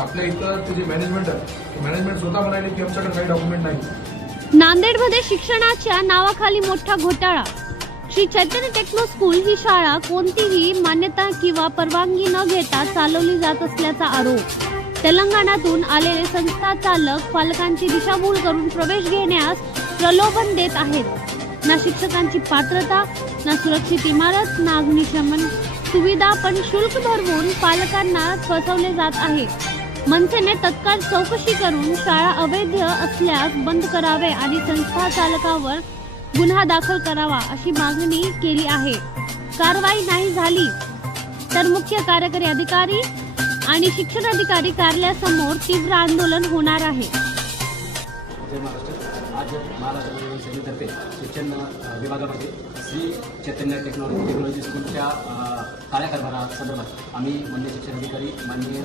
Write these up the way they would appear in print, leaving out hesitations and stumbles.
आपल्या इथं ते जे मॅनेजमेंट आहे मॅनेजमेंट स्वतः म्हणाले की आमच्याकडे काही डॉक्युमेंट नाही। नांदेडमध्ये शिक्षणाच्या नावाखाली मोठा घोटाळा। श्री चैतन्य टेक्नो स्कूल ही शाळा कोणतीही मान्यता किंवा परवानगी न घेता चालवली जात असल्याचा आरोप। तेलंगणातून आलेले संस्था चालक पालकांची दिशाभूल करून प्रवेश घेण्यास प्रलोभन देत आहेत। ना शिक्षकांची पात्रता, ना सुरक्षित इमारत, ना अग्निशमन सुविधा, पण शुल्क भरवून पालकांना फसवले जात आहे। मनसेने तत्काळ चौकशी करून शाळा अवैध असल्यास बंद करावे आणि संस्था चालकावर गुन्हा दाखल करावा अशी मागणी केली आहे। कारवाई नाही झाली तर मुख्य कार्यकारी अधिकारी आणि शिक्षण अधिकारी कार्यालयासमोर तीव्र आंदोलन होणार आहे। जय महाराष्ट्र। आज महाराष्ट्र सेनेतर्फे शिक्षण विभागामध्ये श्री चैतन्य टेक्नॉलॉजी स्कूलच्या काळ्या कारभारासंदर्भात आम्ही माननीय शिक्षण अधिकारी माननीय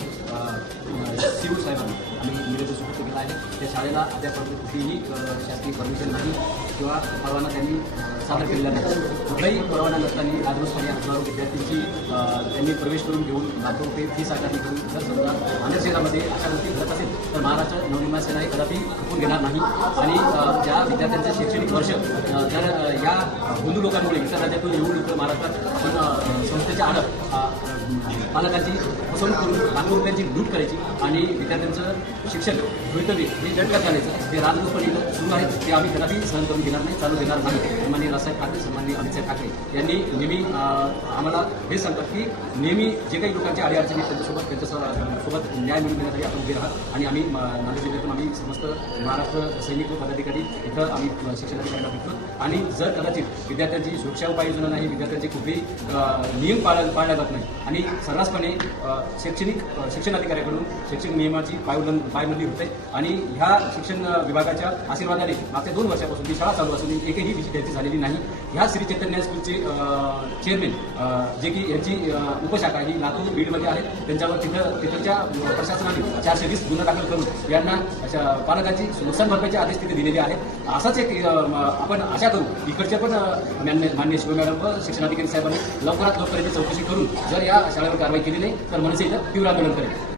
सीओ साहेबांना आम्ही निवेदन सुपूर्द केलं आहे। त्या शाळेला अद्यापर्यंत कुठलीही शासकीय परमिशन नाही किंवा परवाना त्यांनी सादर केलेला नाही। कुठलाही परवाना नसताना आजरोजपणे हजारो विद्यार्थ्यांची त्यांनी प्रवेश करून घेऊन लाखो रुपये फीस आकारणी करून जर समजा नांदेड शहरामध्ये अशा गोष्टी घडत असेल तर महाराष्ट्र नवनिर्माण सेना हे कदापि खपून घेणार नाही आणि ज्या विद्यार्थ्यांचं शैक्षणिक वर्ष जर या हिंदू लोकांमुळे इतर राज्यातून येऊन इथं महाराष्ट्रात आपण संस्थेच्या आड पालकांची फसवणूक करून लाखो रुपयांची लूट करायची आणि विद्यार्थ्यांचं शिक्षण भवितव्य हे झटक्यात घालायचं ते राजरोसपणे सुरू आहे ते आम्ही कदापि सहन करून घेणार नाही, चालू देणार नाही। सन्माननीय राजसाहेब ठाकरे, सन्माननीय अमितसाहेब ठाकरे यांनी नेहमी आम्हाला हे सांगतात की नेहमी जे काही लोकांची अडीअडचणी त्यांच्यासोबत न्याय मिळवून देण्यासाठी आपण उभे राहत आणि आम्ही नांदेड जिल्ह्यातून आम्ही समस्त महाराष्ट्र सैनिक व पदाधिकारी इथं आम्ही शिक्षण अधिकाऱ्यांना भेटतो आणि जर कदाचित विद्यार्थ्यांची सुरक्षा उपाययोजना नाही, विद्यार्थ्यांचे कुठेही नियम पाळल्या जात नाही आणि सर्रासपणे शिक्षण अधिकाऱ्याकडून शैक्षणिक नियमाची पायमल्ली होते आणि ह्या शिक्षण विभागाच्या आशीर्वादाने मागच्या 2 वर्षापासून ही शाळा चालू असून एकही विद्यार्थी झालेली नाही। ह्या श्री चैतन्य स्कूलचे चेअरमॅन जे की यांची उपशाखा ही लातूर बीडमध्ये आहे त्यांच्यावर तिथलच्या प्रशासनाने 420 गुन्हा दाखल करून यांना पालकांची नुकसान भरपाईचे आदेश तिथे दिलेले आहेत। असाच एक आपण आशा करू इकडचे पण मान्य शिव मॅडम व शिक्षणाधिकारी साहेबांनी लवकरात लवकर याची चौकशी करून जर या शाळेवर कारवाई केली नाही तर मनसे इथं तीव्र आंदोलन करेल।